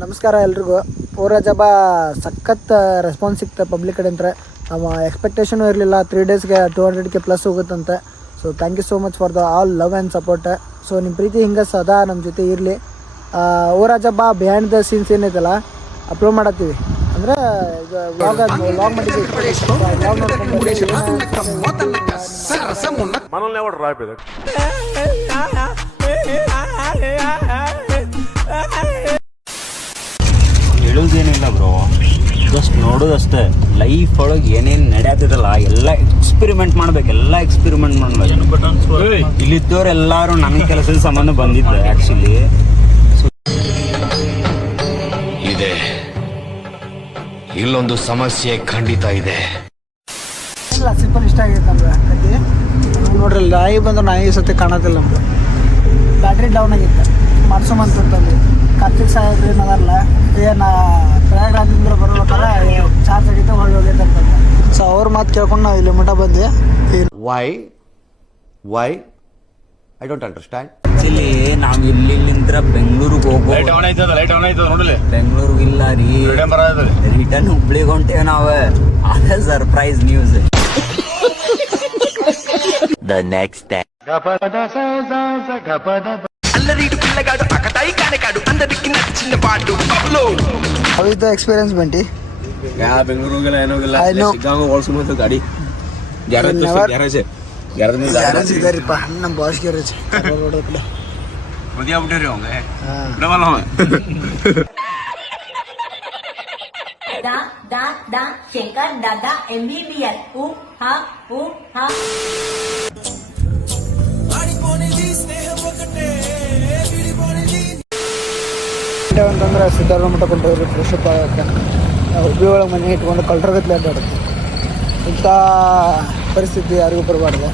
ನಮಸ್ಕಾರ ಎಲ್ರಿಗೂ. ಊರಾಜಬ್ಬ ಸಖತ್ ರೆಸ್ಪಾನ್ಸ್ ಸಿಕ್ತು ಪಬ್ಲಿಕ್ ಕಡೆಯಿಂದ. ನಮ್ಮ ಎಕ್ಸ್ಪೆಕ್ಟೇಷನು ಇರಲಿಲ್ಲ 3 ಡೇಸ್ಗೆ 200K ಪ್ಲಸ್ ಹೋಗುತ್ತಂತೆ. So thank you so much for the all love and support. So ನಿಮ್ಮ ಪ್ರೀತಿ ಹಿಂಗೆ ಸದಾ ನಮ್ಮ ಜೊತೆ ಇರಲಿ. ಊರಾಜಬ್ಬ ಬಿಹೈಂಡ್ ದ ಸೀನ್ಸ್ ಏನೈತಲ್ಲ ಅಪ್ಲೋಡ್ ಮಾಡತ್ತೀವಿ. ಅಂದರೆ ವ್ಲಾಗ್ ಮಾಡಿದ್ದೀವಿ. ಹೇಳೋದೇನಿಲ್ಲ ಬ್ರೋ, ಜಸ್ಟ್ ನೋಡೋದಷ್ಟೇ. ಲೈಫ್ ಒಳಗೆ ಏನೇನು ನಡೆಯತ್ತದಲ್ಲ ಎಲ್ಲ ಎಕ್ಸ್ಪೆರಿಮೆಂಟ್ ಮಾಡ್ಬೇಕು. ಇಲ್ಲಿದ್ದವ್ರು ಎಲ್ಲರೂ ನನ್ನ ಕೆಲಸದ ಸಂಬಂಧ ಬಂದಿದ್ದೆ ಆ್ಯಕ್ಚುಲಿ. ಇದೆ ಇಲ್ಲೊಂದು ಸಮಸ್ಯೆ ಖಂಡಿತ ಇದೆ. ಇಲ್ಲ ಸಿಂಪಲ್ ಇಷ್ಟ ಆಗೈತೆ ನಮ್ಗೆ ಕತೆ. ನೋಡ್ರಿ ನಾಯಿ ಬಂದ್ರೆ ನಾಯಿ ಸತಿ ಕಾಣೋದಿಲ್ಲ. ನಮ್ಗೆ ಬ್ಯಾಟ್ರಿ ಡೌನ್ ಆಗಿತ್ತು, ಮಾಡ್ಸೋಮಂತಂದು ಕಾರ್ತಿಕ್ ಸಾಹೇಬ್ರು ಏನದಲ್ಲ ಏನು ಪ್ರಯಾಗ್ರಾಜ್ದಿಂದ ಬರ್ಬೇಕಾದ್ರೆ ಚಾರ್ಜ್ ಆಗಿತ್ತು ಹೊಳ್ಳಿ ಹೋಗೈತೆ ಅಂತಂದ. ಸೊ ಅವ್ರ ಮಾತು ಕೇಳ್ಕೊಂಡು ನಾವು ಇಲ್ಲಿ ಮಠ ಬಂದ್ವಿ. Why I don't understand. Actually ನಾವು ಇಲ್ಲಿಂದ ಬೆಂಗಳೂರಿಗೆ ಹೋಗ್ಬೋದು. ಬೆಂಗಳೂರಿಗೆ ಇಲ್ಲ ರೀ, ರಿಟರ್ನ್ ಹುಬ್ಳಿಗೆ ಹೊಂಟೇವೆ ನಾವು. ಅದೇ surprise news. The next day ಅವಿದ್ದು ಎಕ್ಸ್ಪೀರಿಯನ್ಸ್ ಬಂಟಿ. ಬೆಂಗಳೂರಿಗೆಲ್ಲ ಏನೋಗಿಲ್ಲ, ಗಾಡಿ ಗ್ಯಾರೇಜ್ ಇದಾರಿಪ್ಪ ನಮ್ಮ ಬಾಸ್ ಗ್ಯಾರೇಜ್ ನೋಡೋದ್ಲೆ ಮದಿಯಾಗ್ಬಿಟ್ಟಿರಿ ಅವಂಗ. ಶಂಕರ್ ದಾದಾ MBBS ಅಂತಂದ್ರೆ ಸಿದ್ಧಾರ್ಥ ಮಠ ಕೊಂಡೋಗ್ರಿ ಫ್ರೆಶ್ ಅಪ್ ಆಗಕ್ಕೆ. ಹುಬ್ಬಳ್ಳಿ ಒಳಗೆ ಮನೆ ಇಟ್ಕೊಂಡು ಕಲ್ಟ್ರಗತ್ಲೆ ಅಡ್ಡಾಡುತ್ತೆ. ಇಂಥ ಪರಿಸ್ಥಿತಿ ಯಾರಿಗೂ ಬರಬಾರ್ದು.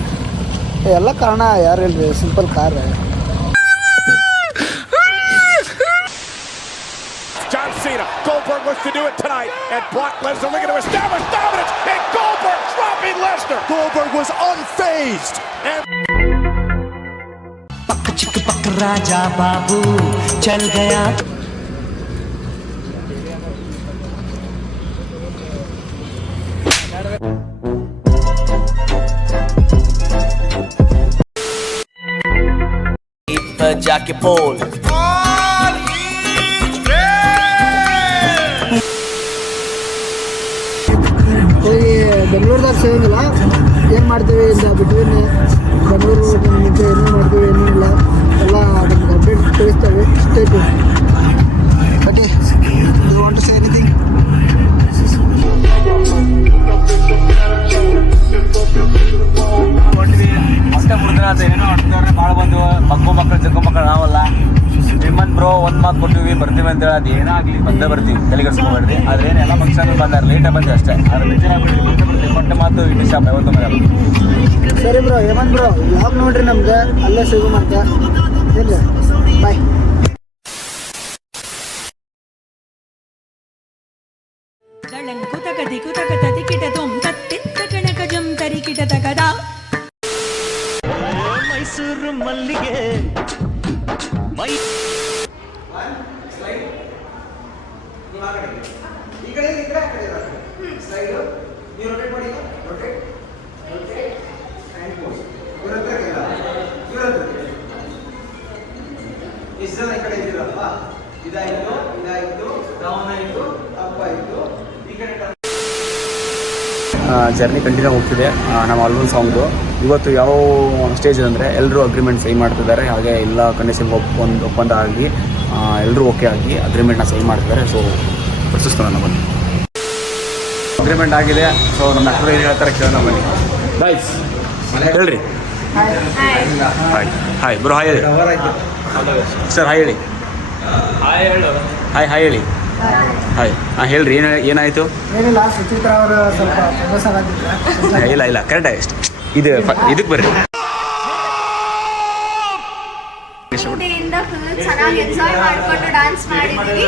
ಎಲ್ಲ ಕಾರಣ ಯಾರು ಇಲ್ರಿ, simple car. John Cena, Goldberg looks to do it tonight, and Brock Lesnar looking to establish dominance, and Goldberg dropping Lesnar. Goldberg was unfazed. पक चिक पक राजा बाबू चल गया. ಜಾಕೆ ಪೋಲ್ ಹೋಗಿ ಬೆಂಗಳೂರ್ದಾಗ ಸೇವಂಗಿಲ್ಲ. ಏನು ಮಾಡ್ತೀವಿ ಇಂದ ಬಿಟ್ವೀನ್ ಬೆಂಗಳೂರು ಮುಂಚೆ ಏನೂ ಮಾಡ್ತೀವಿ ಏನೂ ಇಲ್ಲ, ಎಲ್ಲ ನಮ್ಗೆ ಅಪ್ಡೇಟ್ ತಿಳಿಸ್ತೇವೆ. Stay tune. But you want to say anything? ಅಷ್ಟೇ ಮುಡ್ದಿನ ಏನೋ ಅಡ್ತಾರೆ ಭಾಳ ಬಂದು ಮಕ್ಕಳು ಜಗ್ಗು ನಾವಲ್ಲ. ನಿಮ್ಮಂತ ಬ್ರೋ ಒಂದು ಮಾತು ಕೊಟ್ಟಿವಿ ಬರ್ತೀವಿ ಅಂತ ಹೇಳಿ ಅದು ಏನಾಗಲಿ ಬಂದೇ ಬರ್ತೀವಿ, ತಲೆಗೆಡ್ಸ್ಕೊಬೇಡ್ರಿ. ಆದ್ರೆ ಏನೆಲ್ಲ ಫಂಕ್ಷನ್ ಬಂದಾರೆ, ಲೇಟಾಗಿ ಬಂದೆ ಅಷ್ಟೇ. ಅದ್ರ ನಿಜ ಬರ್ತೀವಿ. ಕೊಟ್ಟ ಮಾತು ಇಟ್ಟು ಶಾಪ್ ಯಾವತ್ತೂ ಮರೆಯಲ್ಲ. ಸರಿ ಬ್ರೋ, ಹೇಮಂತ್ ಬ್ರೋ ವ್ಲಾಗ್ ನೋಡ್ರಿ ನಮ್ಗೆ ಅಲ್ಲೇ ಸಿಗು ಅಂತ ಇಲ್ಲ. ಬಾಯ್. ಮೈಸೂರು ಮಲ್ಲಿಗೆ ಜರ್ನಿ ಕಂಟಿನ್ಯೂ ಹೋಗ್ತಿದೆ. ನಮ್ಮ ಆಲ್ಬಮ್ ಸಾಂಗ್ದು ಇವತ್ತು ಯಾವ ಸ್ಟೇಜ್ ಅಂದರೆ ಎಲ್ಲರೂ ಅಗ್ರಿಮೆಂಟ್ ಸೈನ್ ಮಾಡ್ತಿದ್ದಾರೆ. ಹಾಗೆ ಎಲ್ಲ ಕಂಡೀಷನ್ಗೆ ಒಪ್ಪಂದ ಆಗಿ ಎಲ್ಲರೂ ಓಕೆ ಆಗಿ ಅಗ್ರಿಮೆಂಟ್ನ ಸೈನ್ ಮಾಡ್ತಿದ್ದಾರೆ. ಸೊ ಪ್ರಶಸ್ತ ನನ್ನ ಬನ್ನಿ, ಅಗ್ರಿಮೆಂಟ್ ಆಗಿದೆ. ಸೊ ನಮ್ಮ ಡಾಕ್ಟರ್ ಏನು ಹೇಳ್ತಾರೆ ಕೇಳೋಣ ಬನ್ನಿ. ಬಾಯ್ಸ್ ಹೇಳ್ರಿ. ಹಾಯ್ ಬ್ರೋ, ಹಾಯ್ ಹೇಳಿ ಸರ್. ಹಾಯ್ ಹೇಳಿ. ಹಾಯ್ ಹೇಳಿ. ಹಾಯ್ ಹೇಳ್ರಿ, ಏನಾಯಿತು? ಏನಿಲ್ಲ, ಸುಚಿತ್ರ ಅವರು ಸ್ವಲ್ಪ ಫೇಮಸ್ ಆಗಿದ್ರೆ. ಇಲ್ಲ ಕರೆಕ್ಟ್ ಎಷ್ಟು ಇದಕ್ಕೆ ಬರ್ರಿ. ಫುಲ್ ಚೆನ್ನಾಗಿ ಎಂಜಾಯ್ ಮಾಡ್ಕೊಂಡು ಡ್ಯಾನ್ಸ್ ಮಾಡಿದ್ವಿ.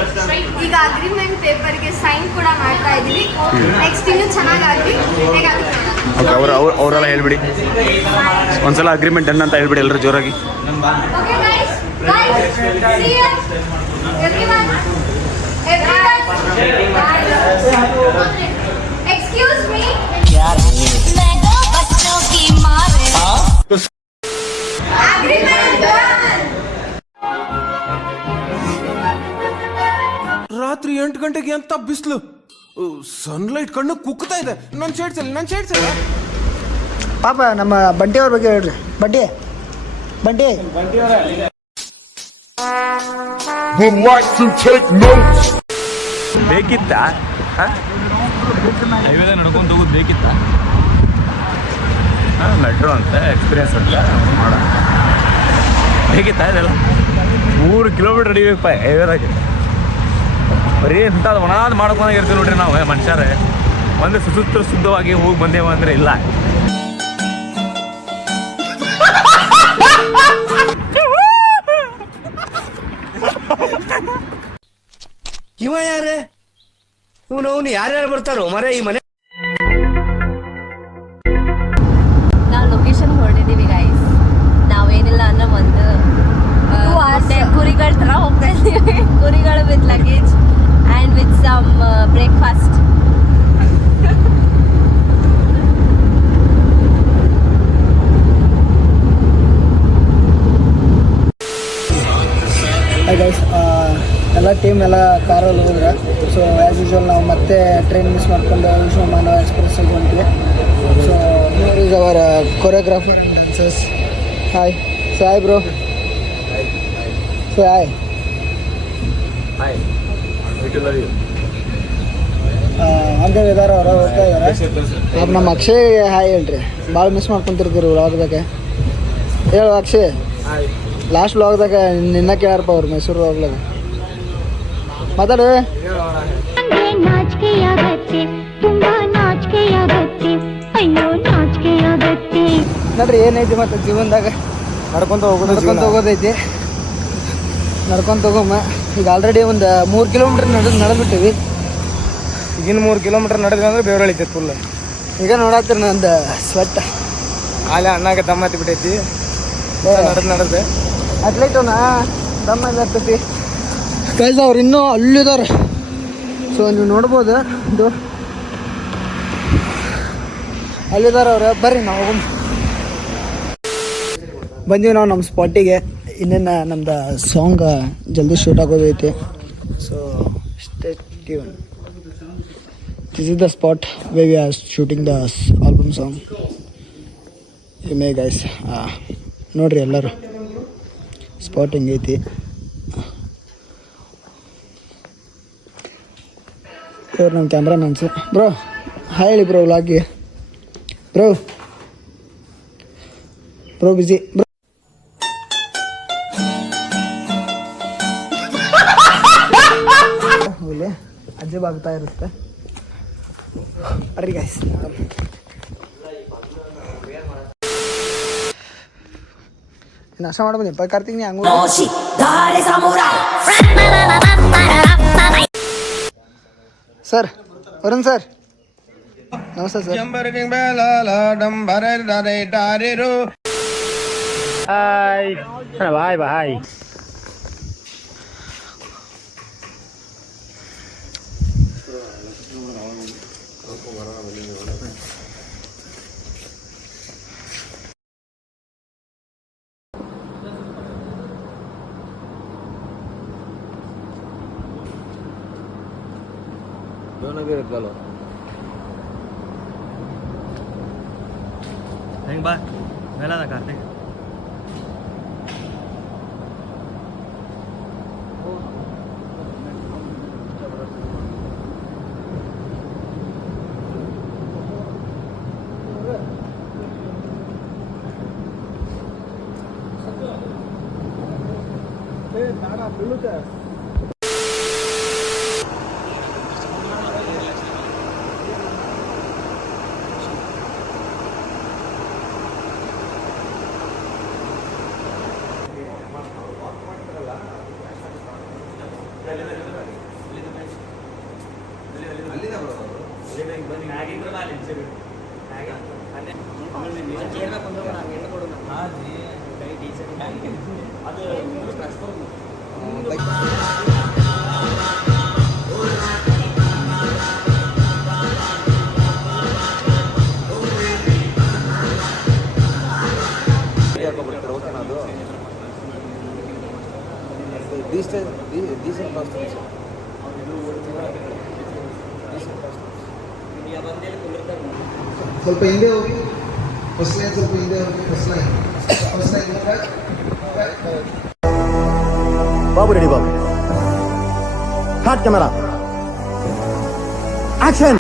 ಈಗ ಅಗ್ರಿಮೆಂಟ್ ಪೇಪರ್ಗೆ ಸೈನ್ ಕೂಡ ಮಾಡ್ತಾ ಇದೀವಿ. ನೆಕ್ಸ್ಟ್ ಇನ್ನೂ ಚೆನ್ನಾಗಿ ಅವರೆಲ್ಲ ಹೇಳ್ಬಿಡಿ ಒಂದ್ಸಲ ಅಗ್ರಿಮೆಂಟ್ ಡನ್ ಅಂತ ಹೇಳ್ಬಿಡಿ ಎಲ್ಲರೂ ಜೋರಾಗಿ. Okay guys, see you everyone. ರಾತ್ರಿ 8 ಗಂಟೆಗೆ ಅಂತ ಬಿಸಿಲು, ಸನ್ಲೈಟ್ ಕಣ್ಣು ಕುಕ್ತಾ ಇದೆ. ನನ್ನ ಶೇಡ್ಸಲ್ಲ. ಪಾಪ ನಮ್ಮ ಬಂಟಿ ಅವ್ರ ಬಗ್ಗೆ ಹೇಳ್ರಿ. ಬಂಟಿ ಬೇಕಿತ್ತ ಹೈವೇದ ನಡ್ಕೊಂಡು ಹೋಗೋದು ಬೇಕಿತ್ತ? ಮೆಟ್ರೋ ಅಂತ ಎಕ್ಸ್ಪೀರಿಯನ್ಸ್ ಅಂತ ಮಾಡ ಬೇಕಿತ್ತ? ಇದೆಲ್ಲ 3 ಕಿಲೋಮೀಟರ್ ನಡಿಬೇಕಪ್ಪ ಹೈವೇದಾಗೆ. ಬರೀ ಇಂಥದ್ದು ಒಣಾದ್ ಮಾಡ್ಕೊಂಡಾಗ ಇರ್ತೀವಿ ನೋಡ್ರಿ ನಾವು ಮನುಷ್ಯರೇ. ಒಂದು ಸುಸೂತ್ರ ಶುದ್ಧವಾಗಿ ಹೋಗಿ ಬಂದೇವ ಅಂದ್ರೆ ಇಲ್ಲ. ಇವ ಯಾರೇ ಇವನು ಯಾರ್ಯಾರು ಬರ್ತಾರೋ ಮರ ಈ ಮನೆ? ನಾವು ಲೊಕೇಶನ್ ಹೊರಡಿದ್ದೀವಿ ಗೈಸ್. ನಾವೇನಿಲ್ಲ ಅಂದ್ರೆ ಒಂದು ಕುರಿಗಳ ಥರ ಹೋಗ್ತಾ ಇದ್ದೀವಿ. ಕುರಿಗಳು with luggage and with some breakfast. Guys ಎಲ್ಲ ಟೀಮ್ ಎಲ್ಲ ಕಾರಲ್ಲಿ ಹೋದ್ರೆ. ಸೊ ಆ್ಯಸ್ ಯೂಶ್ವಲ್ ನಾವು ಮತ್ತೆ ಟ್ರೈನ್ ಮಿಸ್ ಮಾಡ್ಕೊಂಡು ವಿಶ್ವಮಾನವ ಎಕ್ಸ್ಪ್ರೆಸ್ಸಿಗೆ ಹೊಂಟಿವಿ. So here is our choreographer and dancers. Hi bro. Hi ಅಂತ ಇದಾರ ಅವ್ರ ಹೋಗ್ತಾ ಇದಾರೆ. ಪಾಪ ನಮ್ಮ ಅಕ್ಷಯ್ ಹಾಯ್ ಹೇಳ್ರಿ. ಭಾಳ ಮಿಸ್ ಮಾಡ್ಕೊಂತಿರ್ತೀರಿ ವ್ಲಾಗ್ದಾಗ. ಹೇಳು ಅಕ್ಷಯ್. ಲಾಸ್ಟ್ ವ್ಲಾಗ್ದಾಗ ನಿನ್ನ ಕೇಳಾರಪ್ಪ ಅವ್ರು ಮೈಸೂರು ವ್ಲಾಗ್ದಾಗ. ಮಾತಾಡು. ನೋಡ್ರಿ ಏನೈತಿ ಮತ್ತೆ ಜೀವನದಾಗ ನಡ್ಕೊಂತ ಹೋಗೋದೈತಿ. ನಡ್ಕೊಂತ ಹೋಗಮ್ಮ. ಈಗ ಆಲ್ರೆಡಿ ಒಂದು 3 ಕಿಲೋಮೀಟ್ರ್ ನಡೆದ್ಬಿಟ್ಟಿವಿ. ಈಗಿನ 3 ಕಿಲೋಮೀಟರ್ ನಡೆದ್ವಿ ಅಂದ್ರೆ ಬೆವರಳಿತೈತಿ ಫುಲ್. ಈಗ ನೋಡತ್ತೀರಿ ನಂದು ಸ್ವೆಟ್ ಆಲೆ ಅಣ್ಣಾಗ ದಮ್ಮ ಹತ್ತಿ ಬಿಟ್ಟೈತಿ. ನಡೆದು ಅಟ್ಲೈಟ್ ಅವನ ದಮ್ಮ ಎಲ್ಲ ಇರ್ತೈತಿ. ಗೈಸ್ ಅವ್ರು ಇನ್ನೂ ಅಲ್ಲಿದ್ದಾರೆ. ಸೊ ನೀವು ನೋಡ್ಬೋದು, ಇದು ಅಲ್ಲಿದ್ದಾರೆ ಅವ್ರು. ಬರ್ರಿ ನಾವು ಬಂದೀವಿ ನಾವು ನಮ್ಮ ಸ್ಪಾಟಿಗೆ. ಇನ್ನೇನು ನಮ್ದು ಸಾಂಗ್ ಜಲ್ದಿ ಶೂಟ್ ಆಗೋದೈತಿ. So stay tune. This is the spot way we are shooting the album song. You may guys ನೋಡ್ರಿ ಎಲ್ಲರೂ ಸ್ಪಾಟ್ ಹೆಂಗೈತಿ. ಇವ್ರು ನಮ್ಮ ಕ್ಯಾಮ್ರಾಮನ್ಸು. ಬ್ರೋ ಹಾಯ್ ಹೇಳಿ ಬ್ರೋ ವ್ಲಾಗ್ಗೆ. Bro busy bro. ಹೋಗ್ಲಿ ಅಜ್ಜಬ್ ಆಗ್ತಾ ಇರುತ್ತೆ. ಬರ್ರಿ ಗೈಸ್. ನಾಶ ಮಾಡ್ಬಂದಿ ಕಾರ್ತಿಕ್ ನೀ ಹಂಗ. ಸರ್ ವರುಣ್ ಸರ್ ನಮಸ್ತೆ ಸರ್. ಬಾಯ್. ಹೆಂಗ್ ಬಾ ಮೇಲದ ಕಾರ್ತಿಕ್. Decent costumes. ಸ್ವಲ್ಪ ಹಿಂದೆ ಹೋಗಿ, ಫಸ್ಟ್ ಲೈನ್ ಸ್ವಲ್ಪ ಹಿಂದೆ ಹೋಗಿ, first line Babu ready Babu hot camera action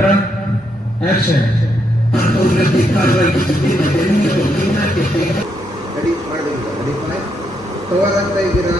ready ಮಾಡಬೇಕು. ರೆಡಿ ಫೈನ್ ಕವರ್ ಆಗ್ತಾ ಇದ್ದೀರಾ?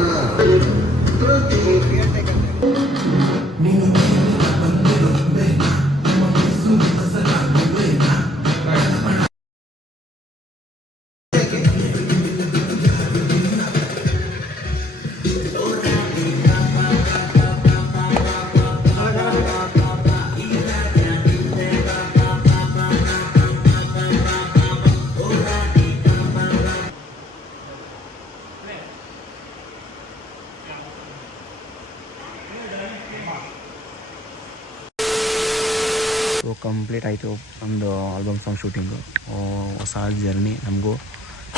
ಸೊ ಕಂಪ್ಲೀಟ್ ಆಯಿತು ನಮ್ಮದು ಆಲ್ಬಮ್ ಸಾಂಗ್ ಶೂಟಿಂಗು. ಹೊಸ ಜರ್ನಿ ನಮಗೂ.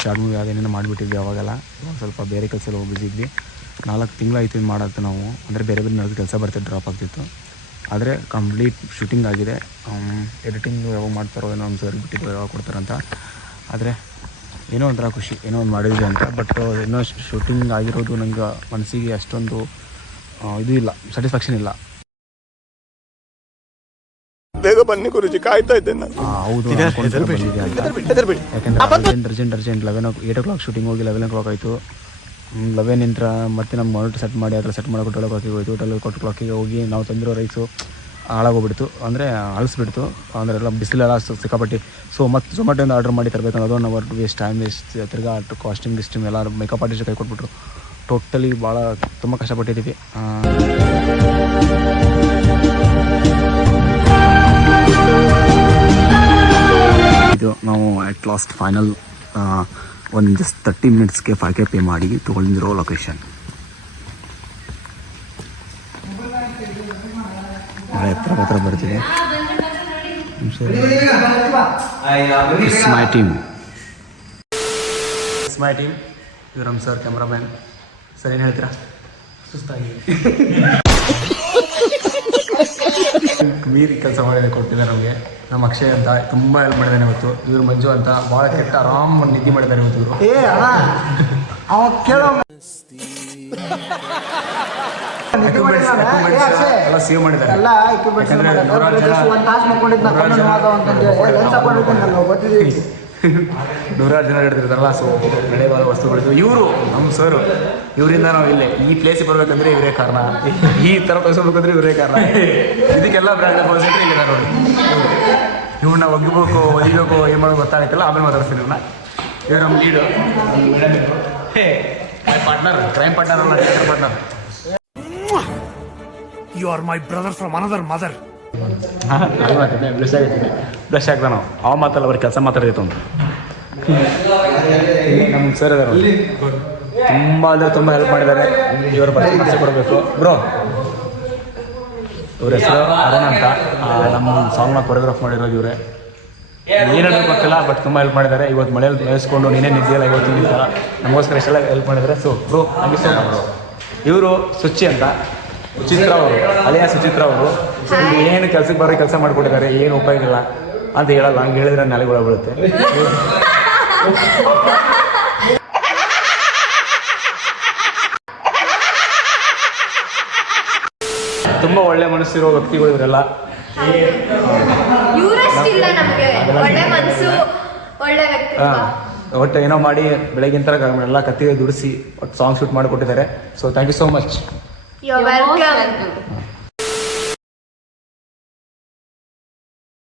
ಶಾರ್ಟ್ ಮೂವಿ ಅದೇನೇನೋ ಮಾಡಿಬಿಟ್ಟಿದ್ವಿ ಅವಾಗೆಲ್ಲ. ಒಂದು ಸ್ವಲ್ಪ ಬೇರೆ ಕೆಲಸದಲ್ಲಿ ಹೋಗಿ ಬಿಸಿ ಇದ್ವಿ. 4 ತಿಂಗಳಾಯಿತು ಇದು ಮಾಡೋದು ನಾವು. ಅಂದರೆ ಬೇರೆ ಬೇರೆ ನನಗೆ ಕೆಲಸ ಬರ್ತಿತ್ತು, ಡ್ರಾಪ್ ಆಗ್ತಿತ್ತು. ಆದರೆ ಕಂಪ್ಲೀಟ್ ಶೂಟಿಂಗ್ ಆಗಿದೆ. ಎಡಿಟಿಂಗ್ ಯಾವಾಗ ಮಾಡ್ತಾರೋ ಏನೋ ನಮ್ಮ ಸರ್ ಬಿಟ್ಟಿದ್ದು ಯಾವಾಗ ಕೊಡ್ತಾರಂತ. ಆದರೆ ಏನೋ ಒಂಥರ ಖುಷಿ, ಏನೋ ಒಂದು ಮಾಡಿದ್ವಿ ಅಂತ. ಬಟ್ ಏನೋ ಶೂಟಿಂಗ್ ಆಗಿರೋದು ನನಗೆ ಮನಸ್ಸಿಗೆ ಅಷ್ಟೊಂದು ಇದು ಇಲ್ಲ, ಸ್ಯಾಟಿಸ್ಫ್ಯಾಕ್ಷನ್ ಇಲ್ಲ. ಬೇಗ ಬನ್ನಿ ಗುರುಜಿ, ಕಾಯ್ತಾ ಇದ್ದೇನೆ ನಾನು. ಹೌದು ಬಂದಿದೆ ಅಂತ. ಯಾಕೆಂದರೆ ಅರ್ಜೆಂಟ್ 8 o'clock ಶೂಟಿಂಗ್ ಹೋಗಿ 11 o'clock ಆಯಿತು. 11 ನಂತರ ಮತ್ತೆ ನಮ್ಮ ಮಾನಿಟರ್ ಸೆಟ್ ಮಾಡಿ ಅದರ ಸೆಟ್ ಮಾಡೋಕೆ 12 o'clock ಹೋಯಿತು. 12 o'clock ಹೋಗಿ ನಾವು ತಂದಿರೋ ರೈಸು ಹಾಳಾಗೋಗ್ಬಿಡ್ತು, ಅಂದರೆ ಅಳಿಸ್ಬಿಡ್ತು. ಅಂದರೆ ಎಲ್ಲ ಬಿಸಿಲೆಲ್ಲ ಸಿಕ್ಕಾಪಟ್ಟಿ. ಸೊ ಮತ್ತೆ ಝೊಮ್ಯಾಟೋಯಿಂದ ಆರ್ಡರ್ ಮಾಡಿ ತರಬೇಕು ಅನ್ನೋದು 1 hour ವೇಸ್ಟ್, ಟೈಮ್ ವೇಸ್ಟ್. ತಿರ್ಗಾ ಕಾಸ್ಟ್ಯೂಮ್ ಗಿಸ್ಟ್ಯೂಮ್ ಎಲ್ಲ ಮೇಕಪ್ ಆರ್ಟಿಸ್ಟ್ ಕೈ ಕೊಟ್ಬಿಟ್ರು. ಟೋಟಲಿ ಭಾಳ ತುಂಬ ಕಷ್ಟಪಟ್ಟಿದ್ದೀವಿ. ಇದು ನಾವು ಅಟ್ ಲಾಸ್ಟ್ ಫೈನಲ್ ಒಂದು ಜಸ್ಟ್ 30 minutesಗೆ 5K ಪೇ ಮಾಡಿ ತೊಗೊಂಡಿರೋ ಲೊಕೇಶನ್. ಹತ್ರ ಬರ್ತಿದೆ. ಮೈ ಟೀಮ್ ಇದು ನಮ್ಮ ಸರ್ ಕ್ಯಾಮ್ರಾಮ್ಯಾನ್. ಸರ್ ಏನು ಹೇಳ್ತೀರಾ? ಸುಸ್ತಾಗಿ ಮೀರಿ ಕೆಲಸ ಮಾಡಿ ಕೊಟ್ಟಿದ್ದಾರೆ ನಮಗೆ. ನಮ್ಮ ಅಕ್ಷಯ್ ಅಂತ ತುಂಬ ಹೆಲ್ಪ್ ಮಾಡಿದ್ದಾನೆ ಇವತ್ತು. ಇವರು ಮಂಜು ಅಂತ ಭಾಳ ಕೆಟ್ಟ ಆರಾಮ್ ನಿದ್ದೆ ಮಾಡಿದ್ದಾರೆ ಇವತ್ತು ಇವರು. ಎಲ್ಲ ಸೇವ್ ಮಾಡಿದ್ದಾರೆ. ಯಾಕಂದರೆ 100 ಜನ ಹಿಡಿದಿರ್ತಾರಲ್ಲ. ಸೊ ನಡೆಯುವ ವಸ್ತುಗಳಿದ್ದು ಇವರು ನಮ್ಮ ಸರು. ಇವರಿಂದ ನಾವು ಇಲ್ಲೇ ಈ ಪ್ಲೇಸಿಗೆ ಬರ್ಬೇಕಂದ್ರೆ ಇವರೇ ಕಾರಣ. ಈ ಥರ ತೋರಿಸ್ಬೇಕಂದ್ರೆ ಇವರೇ ಕಾರಣ. ಇದಕ್ಕೆಲ್ಲ ಬ್ರ್ಯಾಂಡ್ ಅಂಬಾಸಿಡರ್ ಇಲ್ಲ ನೋಡಿ. ಇವ್ರನ್ನ ಒಗ್ಗಬೇಕು ಒದಿಬೇಕು ಏನು ಮಾಡೋದು ಗೊತ್ತಾಗೈತಲ್ಲ. ಆಮೇಲೆ ಮಾತಾಡ್ತೀನಿ ಇವ್ರನ್ನ. ಇವ್ರು ನಮ್ಮ lead, my partner, crime partner ಅಲ್ಲ, teacher partner. You are my brother from another mother. Blush ಆಗೈತಿ, ಬ್ಲಶ್ ಆಗ್ತಾನೆ ನಾವು. ಅವ ಮಾತಲ್ಲ, ಅವ್ರ ಕೆಲಸ ಮಾತಾಡ್ತೈತೆ ಅಂತ. ನಮ್ಮ ಸರ್ ಇದಾರೆ, ತುಂಬ ಅಂದರೆ ತುಂಬ ಹೆಲ್ಪ್ ಮಾಡಿದ್ದಾರೆ. ಇವರು ಪರಿಚಯ ಕೊಡಬೇಕು ಬ್ರೋ. ಇವ್ರ ಹೆಸರು ಅರುಣ್ ಅಂತ. ನಮ್ಮ ಸಾಂಗ್ನ ಕೊರಿಯೋಗ್ರಾಫ್ ಮಾಡಿರೋದು ಇವರೇ. ಏನೇನೋ ಗೊತ್ತಿಲ್ಲ, ಬಟ್ ತುಂಬ ಹೆಲ್ಪ್ ಮಾಡಿದ್ದಾರೆ. ಇವತ್ತು ಮಳೆಯಲ್ಲಿ ಮೇಯಿಸ್ಕೊಂಡು ನೀನೇ ನಿದ್ದೆಯಲ್ಲ ಇವತ್ತು ನಿಂತ ನಮಗೋಸ್ಕರ ಇಷ್ಟೆಲ್ಲ ಹೆಲ್ಪ್ ಮಾಡಿದ್ದಾರೆ. So bro thank you so much. ಇವರು ಸುಚಿ ಅಂತ, ಸುಚಿತ್ರ ಅವರು, ಅಲಿಯಾ ಸುಚಿತ್ರ ಅವರು. ಏನು ಕೆಲಸಕ್ಕೆ ಬರೋ ಕೆಲಸ ಮಾಡಿಕೊಟ್ಟಿದ್ದಾರೆ, ಏನು ಉಪಯೋಗ ಇಲ್ಲ ಅಂತ ಹೇಳಲ್ಲ. ಹಂಗೆ ಹೇಳಿದ್ರೆ ನೆಲೆಗಳು ಬೀಳುತ್ತೆ. ತುಂಬ ಒಳ್ಳೆ ಮನಸ್ಸಿರೋ ವ್ಯಕ್ತಿಗಳು ಇವರೆಲ್ಲ. ಒಟ್ಟು ಏನೋ ಮಾಡಿ ಬೆಳಗಿನ ಎಲ್ಲ ಕತ್ತಿಗೆ ದುಡಿಸಿ ಒಟ್ಟು ಸಾಂಗ್ ಶೂಟ್ ಮಾಡಿಕೊಟ್ಟಿದ್ದಾರೆ. So thank you so much. You're welcome.